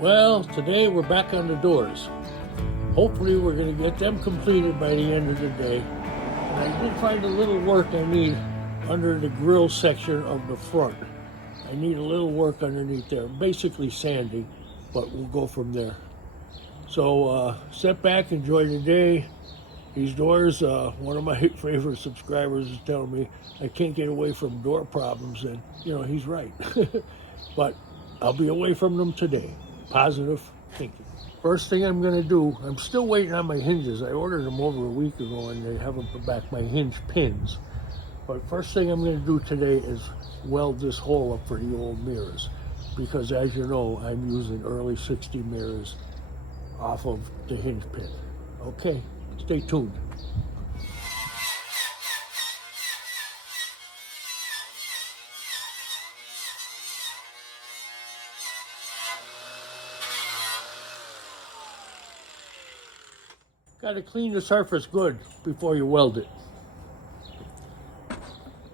Well, today we're back on the doors. Hopefully we're going to get them completed by the end of the day. And I did find a little work I need under the grill section of the front. I need a little work underneath there, basically sanding, but we'll go from there. So sit back, enjoy the day. These doors, one of my favorite subscribers is telling me I can't get away from door problems, and you know, he's right. But I'll be away from them today. Positive thinking. First thing I'm going to do, I'm still waiting on my hinges. I ordered them over a week ago and they haven't put back my hinge pins. But first thing I'm going to do today is weld this hole up for the old mirrors. Because as you know, I'm using early 60 mirrors off of the hinge pin. Okay, stay tuned. Got to clean the surface good before you weld it. I'm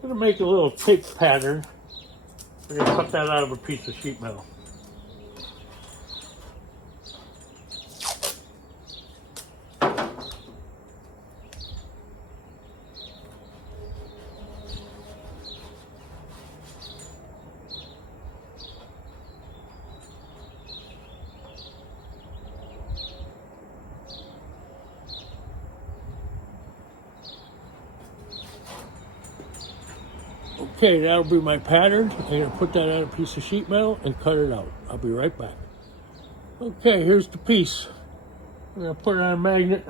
going to make a little tape pattern. We're going to cut that out of a piece of sheet metal. Okay, that'll be my pattern. I'm going to put that on a piece of sheet metal and cut it out. I'll be right back. Okay, here's the piece. I'm going to put it on a magnet.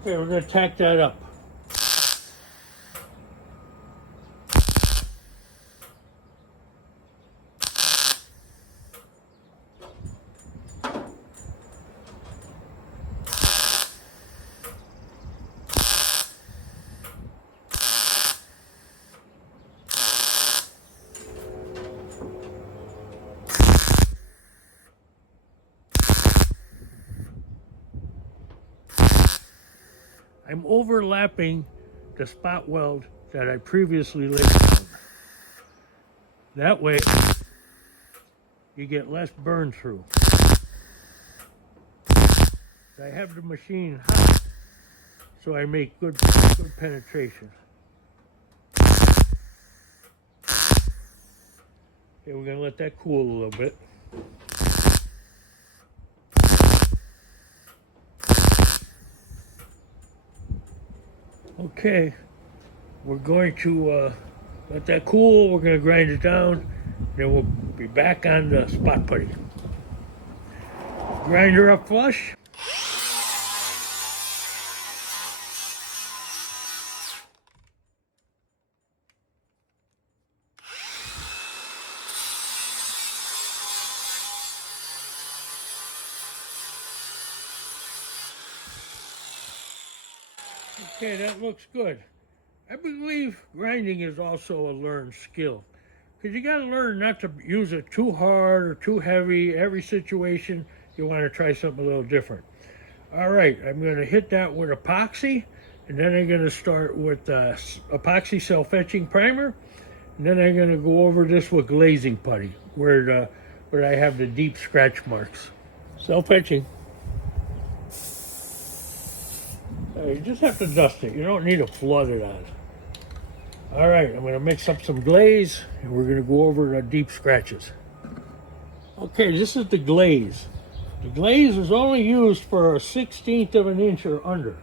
Okay, we're going to tack that up. I'm overlapping the spot weld that I previously laid down. That way, you get less burn through. I have the machine hot, so I make good penetration. Okay, we're gonna let that cool a little bit. Okay, we're going to let that cool. We're going to grind it down. Then we'll be back on the spot putty. Grinder up flush. Okay, that looks good. I believe grinding is also a learned skill, because you got to learn not to use it too hard or too heavy. Every situation, you want to try something a little different. All right, I'm going to hit that with epoxy, and then I'm going to start with epoxy self-etching primer, and then I'm going to go over this with glazing putty, where I have the deep scratch marks. Self-etching. You just have to dust it. You don't need to flood it on. All right, I'm going to mix up some glaze, and we're going to go over the deep scratches. Okay, this is the glaze. The glaze is only used for a 1/16 of an inch or under.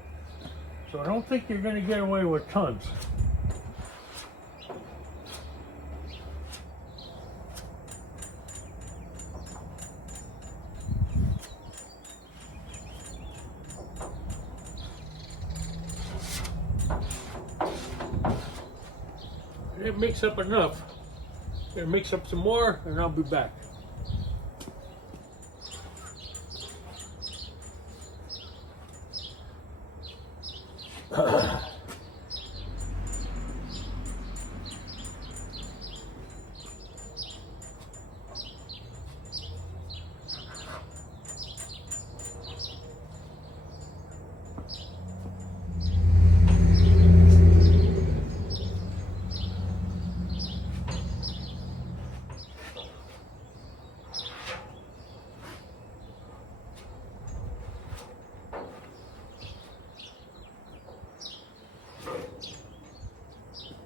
So I don't think you're going to get away with tons. I didn't mix up enough. I'm going to mix up some more, and I'll be back.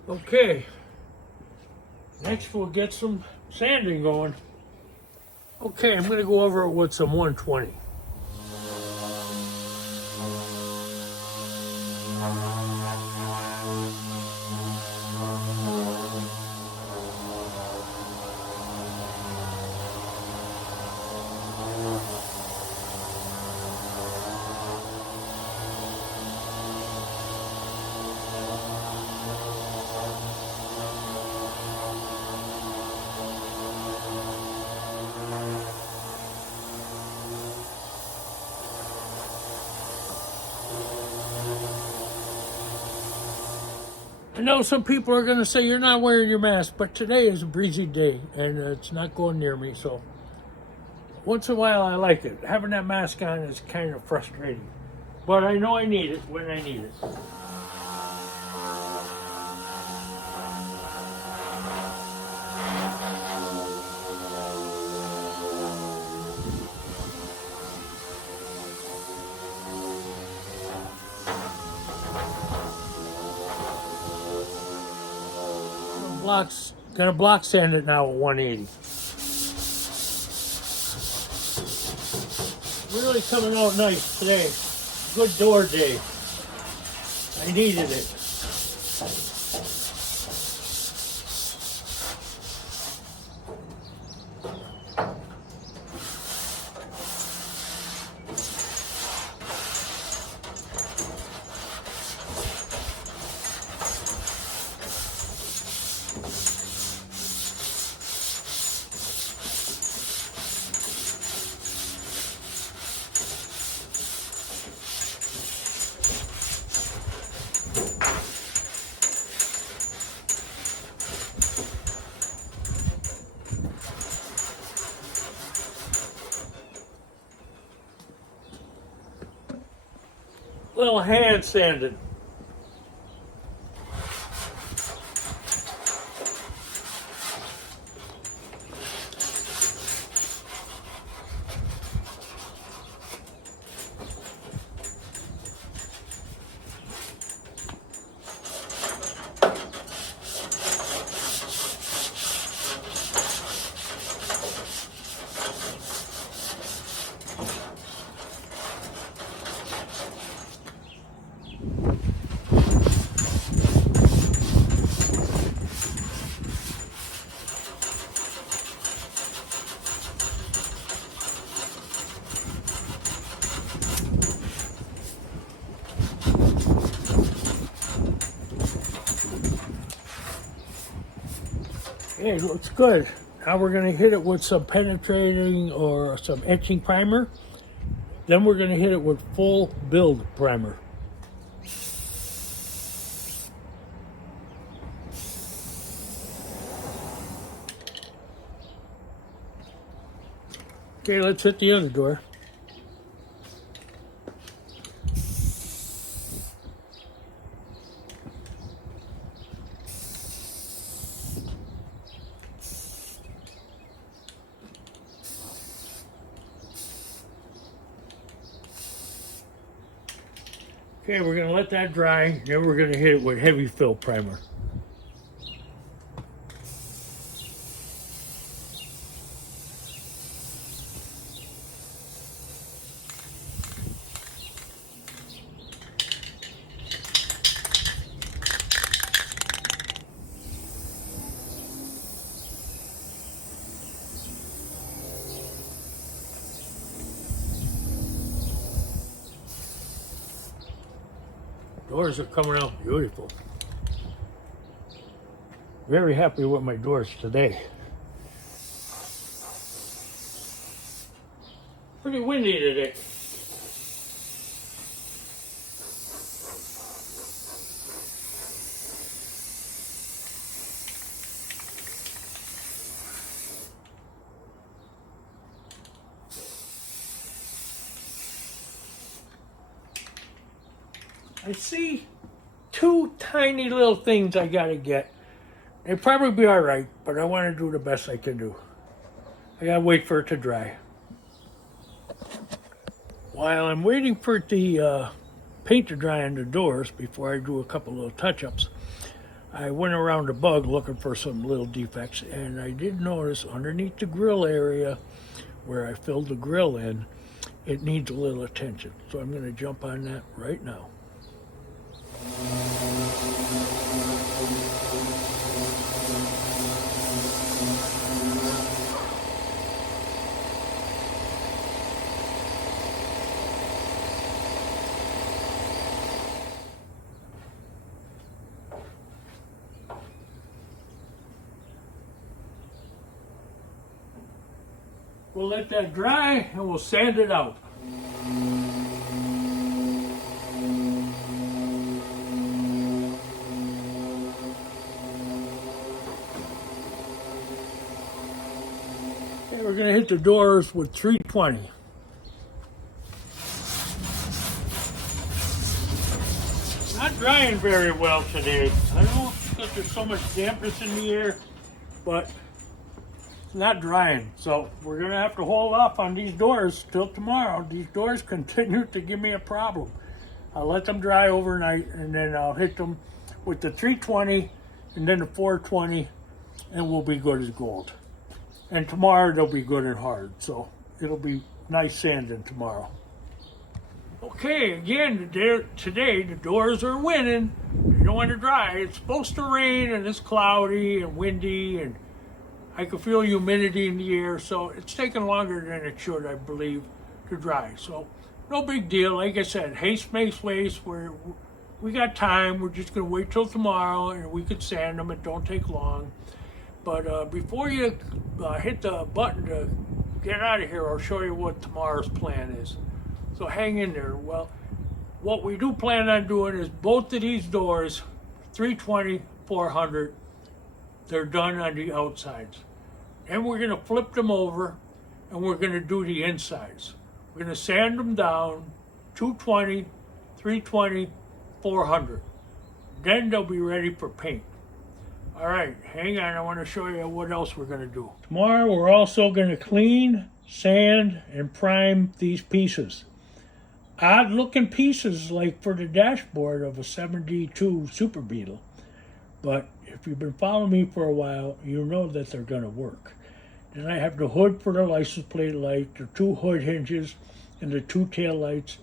Okay, next we'll get some sanding going. Okay, I'm going to go over it with some 120. I know some people are going to say you're not wearing your mask, but today is a breezy day and it's not going near me, so once in a while I like it. Having that mask on is kind of frustrating, but I know I need it when I need it. Gonna block sand it now at 180. Really coming out nice today. Good door day. I needed it. Little hand sanding. Hey, it looks good. Now we're going to hit it with some penetrating or some etching primer. Then we're going to hit it with full build primer. Okay, let's hit the other door. Okay, we're going to let that dry, then we're going to hit it with heavy fill primer. Doors are coming out beautiful. Very happy with my doors today. Pretty windy today. I see two tiny little things I gotta get. They'll probably be all right, but I want to do the best I can do. I gotta wait for it to dry. While I'm waiting for the paint to dry on the doors before I do a couple little touch-ups, I went around the bug looking for some little defects, and I did notice underneath the grill area where I filled the grill in, it needs a little attention. So I'm going to jump on that right now. We'll let that dry and we'll sand it out. Okay, we're going to hit the doors with 320. Not drying very well today. I don't know because there's so much dampness in the air, but it's not drying. So we're going to have to hold off on these doors till tomorrow. These doors continue to give me a problem. I'll let them dry overnight and then I'll hit them with the 320 and then the 420 and we'll be good as gold. And tomorrow they'll be good and hard. So it'll be nice sanding tomorrow. Okay, again, today the doors are winning. They don't want to dry. It's supposed to rain and it's cloudy and windy and I can feel humidity in the air, so it's taking longer than it should, I believe, to dry. So no big deal. Like I said, haste makes waste. We got time. We're just going to wait till tomorrow and we could sand them. It don't take long. But before you hit the button to get out of here, I'll show you what tomorrow's plan is. So hang in there. Well, what we do plan on doing is both of these doors, 320, 400, they're done on the outsides. And we're going to flip them over and we're going to do the insides. We're going to sand them down, 220, 320, 400. Then they'll be ready for paint. All right, hang on. I want to show you what else we're going to do. Tomorrow we're also going to clean, sand, and prime these pieces. Odd looking pieces like for the dashboard of a 72 Super Beetle. But if you've been following me for a while, you know that they're going to work. Then I have the hood for the license plate light, the 2 hood hinges, and the 2 tail lights.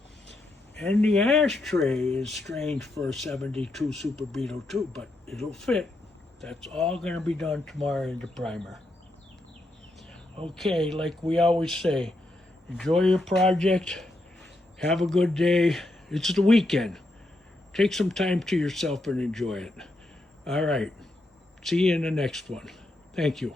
And the ashtray is strange for a 72 Super Beetle too, but it'll fit. That's all going to be done tomorrow in the primer. Okay, like we always say, enjoy your project. Have a good day. It's the weekend. Take some time to yourself and enjoy it. All right. See you in the next one. Thank you.